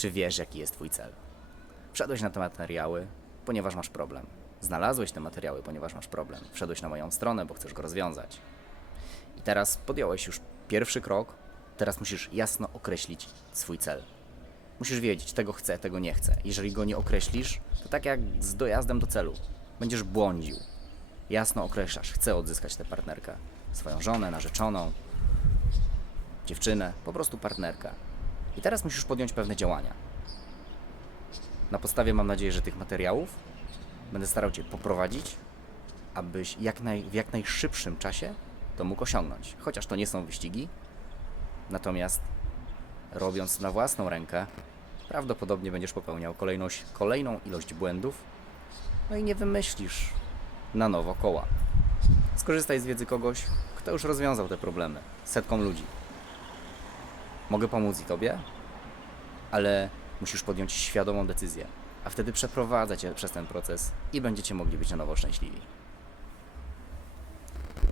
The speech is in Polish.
Czy wiesz, jaki jest Twój cel? Wszedłeś na te materiały, ponieważ masz problem. Znalazłeś te materiały, ponieważ masz problem. Wszedłeś na moją stronę, bo chcesz go rozwiązać. I teraz podjąłeś już pierwszy krok, teraz musisz jasno określić swój cel. Musisz wiedzieć, tego chcę, tego nie chcę. Jeżeli go nie określisz, to tak jak z dojazdem do celu, będziesz błądził. Jasno określasz, chcę odzyskać tę partnerkę, swoją żonę, narzeczoną, dziewczynę, po prostu partnerkę. I teraz musisz podjąć pewne działania. Na podstawie, mam nadzieję, że tych materiałów będę starał Cię poprowadzić, abyś jak naj, w jak najszybszym czasie to mógł osiągnąć. Chociaż to nie są wyścigi, natomiast robiąc na własną rękę, prawdopodobnie będziesz popełniał kolejność, kolejną ilość błędów, no i nie wymyślisz na nowo koła. Skorzystaj z wiedzy kogoś, kto już rozwiązał te problemy setkom ludzi. Mogę pomóc i Tobie, ale musisz podjąć świadomą decyzję, a wtedy przeprowadzę Cię przez ten proces i będziecie mogli być na nowo szczęśliwi.